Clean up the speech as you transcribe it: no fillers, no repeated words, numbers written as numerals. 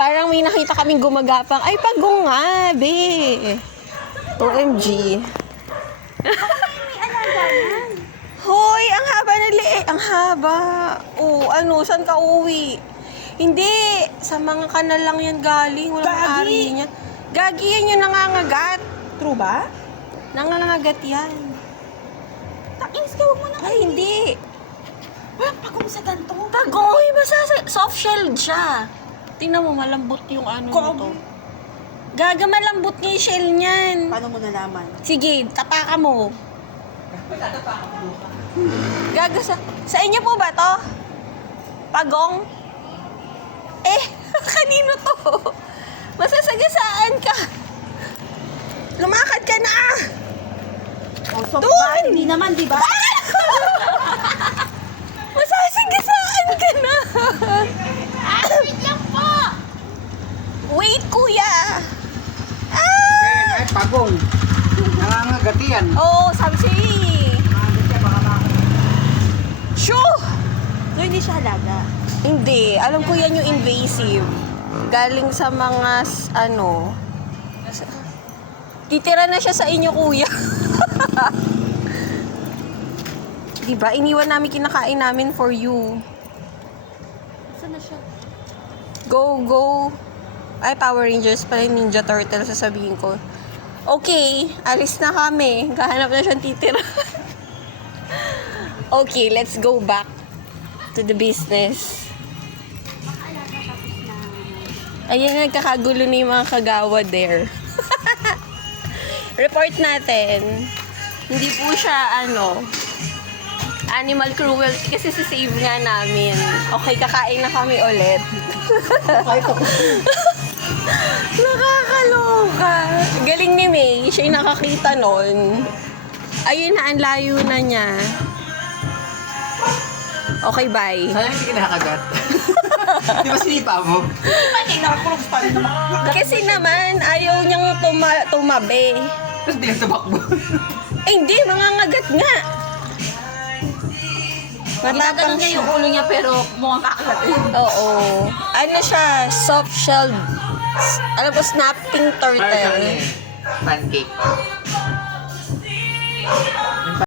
Parang may nakita kaming gumagapang. Ay, pagong nga, be. OMG. Hoy, ang haba na liit. Ang haba. Oh, ano, saan ka uwi? Hindi. Sa mga kanal lang yan galing. Walang ari niya. Gagi yan yung nangangagat. True ba? Nangangagat yan. Takins ka, huwag mo na. Ay, hindi. Walang pagong sa ganito. Pagoy, basta soft shell siya. Tingnan mo, malambot yung ano nito. Gaga, malambot nga yung shell niyan. Paano mo nalaman? Sige, tapaka mo. Gaga, sa inyo po ba to? Pagong? Eh, kanino to? Masasagasaan ka. Lumakad ka na. Oh, soft Doon! ba? Hindi naman, di ba? Masasagasaan ka na. Wait lang po! Wait, kuya. Ay, pagong. Nangangagati yan. Oo, sabi siya. Nangangagati yan, baka Shoo! So, hindi siya halaga. Hindi. Alam ko yan yung invasive. Galing sa mga, ano... Titira na siya sa inyo, kuya. Diba? Iniwan namin kinakain namin for you. Saan na siya? Go, go. Ay, Power Rangers pala yung Ninja Turtle, sasabihin ko. Okay, alis na kami. Kahanap na siyang titira. Okay, let's go back to the business. Ayun, nagkakagulo na yung mga kagawa there. Report natin. Hindi po siya, animal cruelty kasi sisave nga namin. Okay, kakain na kami ulit. Nakakaloka. Galing ni May. Siya yung nakakita nun. Ayun na, ang layo na niya. Okay, bye. Sayang hindi ka nakakagat. Di ba sinipa mo? Ay, nakakulong pa rin naman. Kasi naman, ayaw niyang tumabi. Tapos di ka tumakbo. Eh, hindi. Mangangagat nga. Matapang niya yung ulo niya pero mukhang kakagat. Oo. Ano siya? Soft-shelled. Alam ko, snapping Para sa turtle. kanya eh. Pancake.